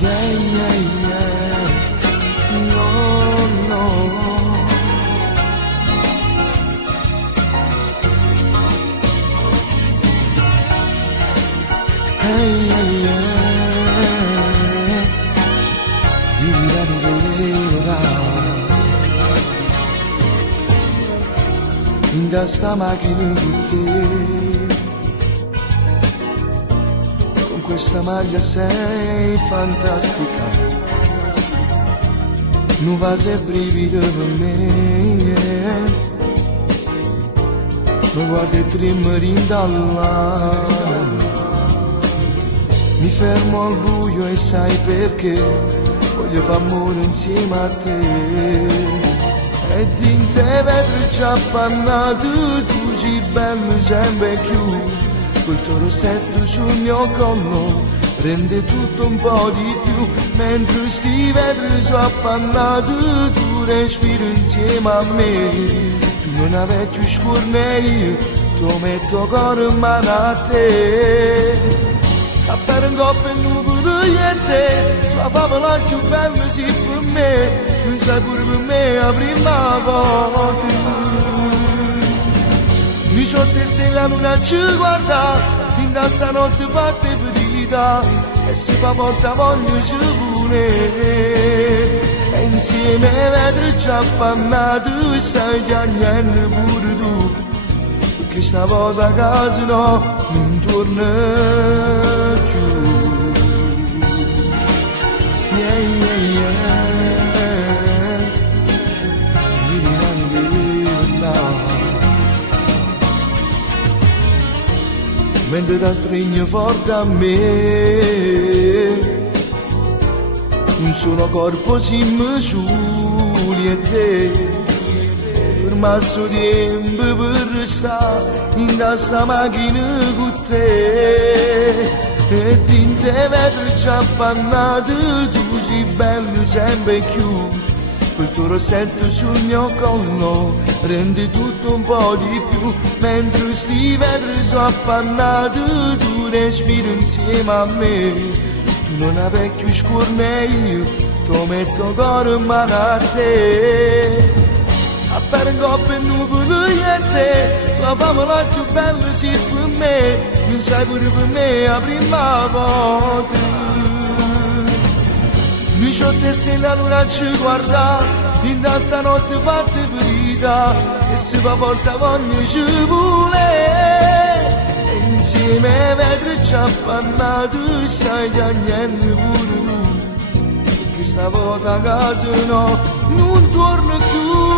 Yeah, yeah, yeah. No, no. Hey, yeah, yeah. Di-di-da-di-di-da. In questa macchina con te, con questa maglia sei fantastica, non va se brivido per me, mi guardi e tremori dalla, mi fermo al buio e sai perché, voglio fare amore insieme a te. E in te vedo già appannato, tu sei bello sempre più, quel tuo rossetto sul mio collo rende tutto un po' di più, mentre sti vetri sono appannato, tu respiri insieme a me, tu non avevi più scorne io, tu metto cuore in mano a te. A per un coppo e nuvolo niente, la favola più bella sì per me, non sai pure per me la prima volta. Mi sono testa la luna ci guarda, fin da stanotte fatte petita, e se fa volta voglio ci pure. E insieme vedere già appannato, stai piangendo pure tu, perché stavolta a casa no, non torna. Yeah, yeah, yeah. Mentre ti stringi forte a me, un solo corpo si misuri e te, fermasso tempo per restare in questa macchina con te. E in te vedo già appannato, tu sei bello sempre più, quel tuo rossetto sul mio collo rende tutto un po' di più, mentre sti vetri sono appannati, tu respiri insieme a me, tu non avevi più scorne io, tu metto cuore in mano a te. A per un coppo e nuvolo niente, la favola più bella sì per me, non sai pure per me la prima volta. Mi sono testa e la luna ci guarda, in da stanotte fatte ferita, e se fa volta voglio ci vuole. E insieme vetri ci appannato, stai piangendo pure tu, perché stavolta a casa no, non torno più.